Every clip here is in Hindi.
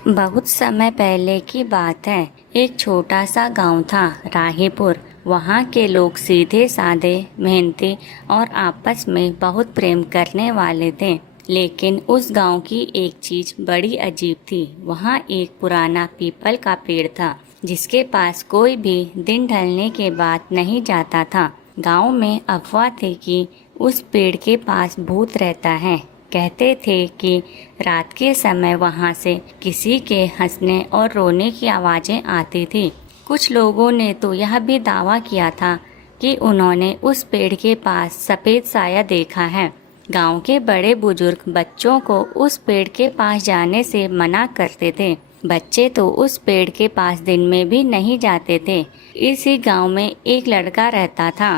बहुत समय पहले की बात है। एक छोटा सा गांव था, राहीपुर। वहाँ के लोग सीधे साधे, मेहनती और आपस में बहुत प्रेम करने वाले थे। लेकिन उस गांव की एक चीज बड़ी अजीब थी। वहाँ एक पुराना पीपल का पेड़ था, जिसके पास कोई भी दिन ढलने के बाद नहीं जाता था। गांव में अफवाह थी कि उस पेड़ के पास भूत रहता है। कहते थे कि रात के समय वहां से किसी के हंसने और रोने की आवाज़ें आती थी। कुछ लोगों ने तो यह भी दावा किया था कि उन्होंने उस पेड़ के पास सफ़ेद साया देखा है। गांव के बड़े बुजुर्ग बच्चों को उस पेड़ के पास जाने से मना करते थे। बच्चे तो उस पेड़ के पास दिन में भी नहीं जाते थे। इसी गांव में एक लड़का रहता था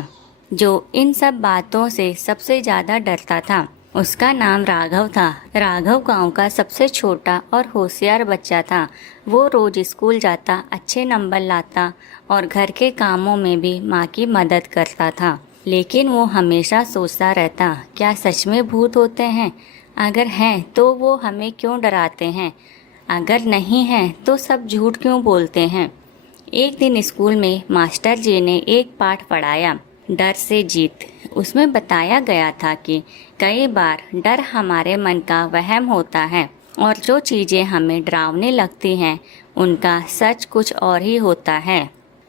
जो इन सब बातों से सबसे ज़्यादा डरता था। उसका नाम राघव था। राघव गांव का सबसे छोटा और होशियार बच्चा था। वो रोज स्कूल जाता, अच्छे नंबर लाता और घर के कामों में भी माँ की मदद करता था। लेकिन वो हमेशा सोचता रहता, क्या सच में भूत होते हैं? अगर हैं तो वो हमें क्यों डराते हैं? अगर नहीं हैं तो सब झूठ क्यों बोलते हैं? एक दिन स्कूल में मास्टर जी ने एक पाठ पढ़ाया, डर से जीत। उसमें बताया गया था कि कई बार डर हमारे मन का वहम होता है और जो चीज़ें हमें डरावने लगती हैं उनका सच कुछ और ही होता है।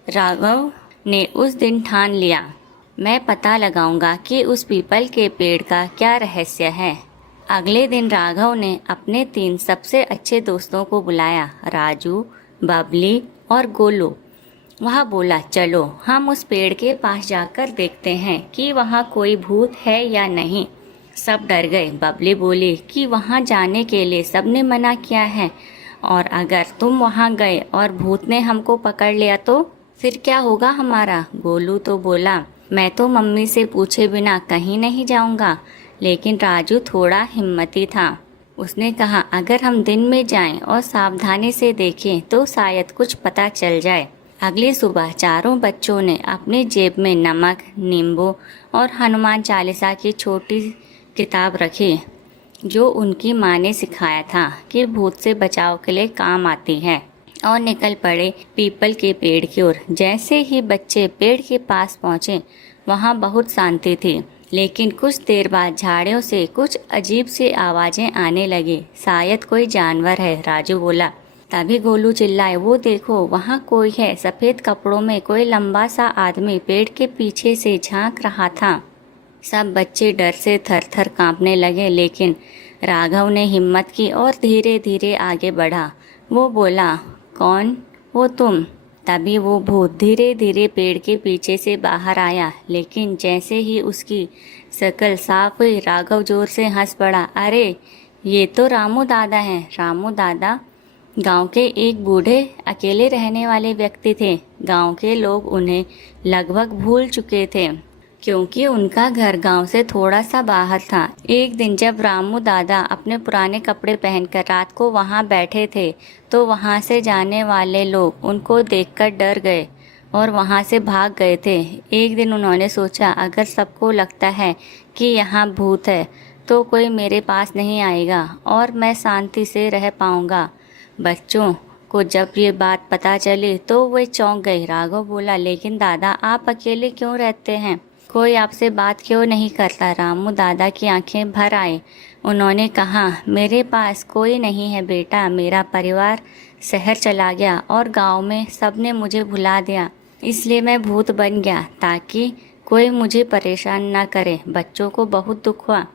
राघव ने उस दिन ठान लिया, मैं पता लगाऊंगा कि उस पीपल के पेड़ का क्या रहस्य है। अगले दिन राघव ने अपने 3 सबसे अच्छे दोस्तों को बुलाया, राजू, बबली और गोलू। वह बोला, चलो हम उस पेड़ के पास जाकर देखते हैं कि वहाँ कोई भूत है या नहीं। सब डर गए। बबली बोली कि वहाँ जाने के लिए सबने मना किया है, और अगर तुम वहाँ गए और भूत ने हमको पकड़ लिया तो फिर क्या होगा हमारा? गोलू तो बोला, मैं तो मम्मी से पूछे बिना कहीं नहीं जाऊँगा। लेकिन राजू थोड़ा हिम्मती था। उसने कहा, अगर हम दिन में जाएं और सावधानी से देखें तो शायद कुछ पता चल जाए। अगली सुबह चारों बच्चों ने अपने जेब में नमक, नींबू और हनुमान चालीसा की छोटी किताब रखी, जो उनकी माँ ने सिखाया था कि भूत से बचाव के लिए काम आती है, और निकल पड़े पीपल के पेड़ की ओर। जैसे ही बच्चे पेड़ के पास पहुँचे, वहाँ बहुत शांति थी। लेकिन कुछ देर बाद झाड़ियों से कुछ अजीब सी आवाज़ें आने लगी। शायद कोई जानवर है, राजू बोला। तभी गोलू चिल्लाए, वो देखो वहाँ कोई है। सफ़ेद कपड़ों में कोई लंबा सा आदमी पेड़ के पीछे से झांक रहा था। सब बच्चे डर से थर थर कांपने लगे, लेकिन राघव ने हिम्मत की और धीरे धीरे आगे बढ़ा। वो बोला, कौन हो तुम? तभी वो भूत धीरे धीरे पेड़ के पीछे से बाहर आया। लेकिन जैसे ही उसकी शक्ल साफ हुई, राघव जोर से हंस पड़ा। अरे, ये तो रामू दादा हैं। रामू दादा गांव के एक बूढ़े अकेले रहने वाले व्यक्ति थे। गांव के लोग उन्हें लगभग भूल चुके थे, क्योंकि उनका घर गांव से थोड़ा सा बाहर था। एक दिन जब रामू दादा अपने पुराने कपड़े पहनकर रात को वहां बैठे थे, तो वहां से जाने वाले लोग उनको देखकर डर गए और वहां से भाग गए थे। एक दिन उन्होंने सोचा, अगर सबको लगता है कि यहाँ भूत है तो कोई मेरे पास नहीं आएगा और मैं शांति से रह पाऊँगा। बच्चों को जब ये बात पता चली तो वे चौंक गए। राघव बोला, लेकिन दादा आप अकेले क्यों रहते हैं? कोई आपसे बात क्यों नहीं करता? रामू दादा की आंखें भर आई। उन्होंने कहा, मेरे पास कोई नहीं है बेटा। मेरा परिवार शहर चला गया और गांव में सबने मुझे भुला दिया। इसलिए मैं भूत बन गया ताकि कोई मुझे परेशान न करे। बच्चों को बहुत दुख हुआ।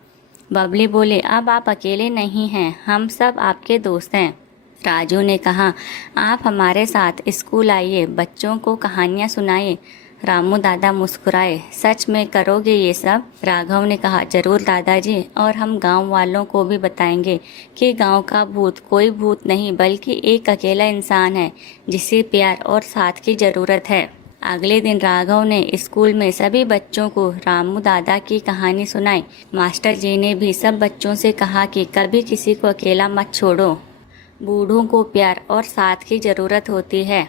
बबली बोले, अब आप अकेले नहीं हैं, हम सब आपके दोस्त हैं। राजू ने कहा, आप हमारे साथ स्कूल आइए, बच्चों को कहानियाँ सुनाइए। रामू दादा मुस्कुराए, सच में करोगे ये सब? राघव ने कहा, जरूर दादाजी, और हम गांव वालों को भी बताएंगे कि गांव का भूत कोई भूत नहीं बल्कि एक अकेला इंसान है जिसे प्यार और साथ की ज़रूरत है। अगले दिन राघव ने स्कूल में सभी बच्चों को रामू दादा की कहानी सुनाई। मास्टर जी ने भी सब बच्चों से कहा कि कभी किसी को अकेला मत छोड़ो। बूढ़ों को प्यार और साथ की ज़रूरत होती है,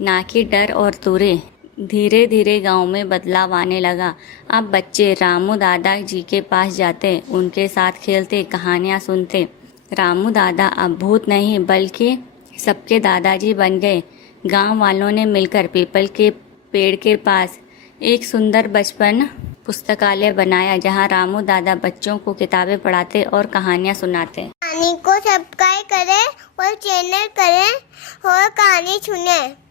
ना कि डर और दूरी। धीरे धीरे गांव में बदलाव आने लगा। अब बच्चे रामू दादा जी के पास जाते, उनके साथ खेलते, कहानियाँ सुनते। रामू दादा अब भूत नहीं बल्कि सबके दादाजी बन गए। गांव वालों ने मिलकर पीपल के पेड़ के पास एक सुंदर बचपन पुस्तकालय बनाया जहां रामू दादा बच्चों को किताबें पढ़ाते और कहानियां सुनाते। कहानी को सब्सक्राइब करें और चैनल करें और कहानी सुने।